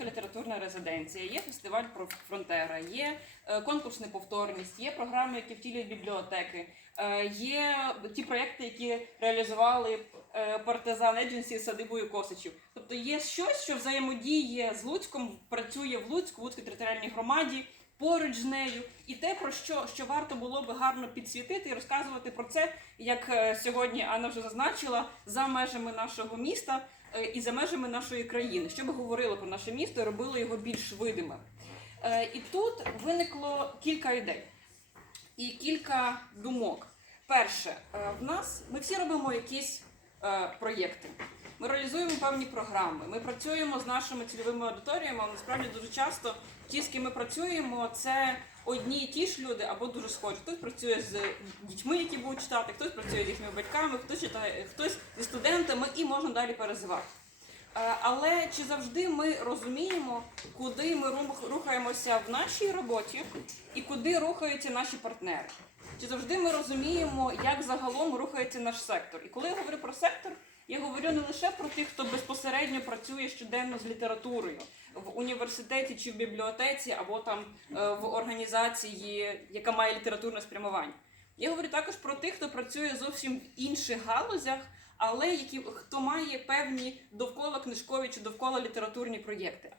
Літературна резиденція, є фестиваль «Про- Фронтера, є е, конкурс неповторність, є програми, які втілюють бібліотеки, е, є ті проекти, які реалізували е, партизан Едженсі садибою Косичів. Тобто є щось, що взаємодіє з Луцьком, працює в Луцьку, в Луцькій територіальній громаді, поруч з нею, і те, про що, що варто було би гарно підсвітити і розказувати про це, як е, сьогодні Анна вже зазначила, за межами нашого міста е, і за межами нашої країни, щоб говорило про наше місто і робило його більш видимим. Е, І тут виникло кілька ідей і кілька думок. Перше, в нас ми всі робимо якісь проєкти. Ми реалізуємо певні програми. Ми працюємо з нашими цільовими аудиторіями. але Насправді дуже часто ті, з ким ми працюємо, це одні і ті ж люди або дуже схожі. Хтось працює з дітьми, які будуть читати, хтось працює з їхніми батьками, хтось читає, хтось зі студентами і можна далі перезивати. Е, Але чи завжди ми розуміємо, куди ми рух- рухаємося в нашій роботі і куди рухаються наші партнери? Чи завжди ми розуміємо, як загалом рухається наш сектор? І коли я говорю про сектор, я говорю не лише про тих, хто безпосередньо працює щоденно з літературою в університеті чи в бібліотеці, або там е, в організації, яка має літературне спрямування. Я говорю також про тих, хто працює зовсім в інших галузях, але які хто має певні довкола книжкові чи довкола літературні проєкти,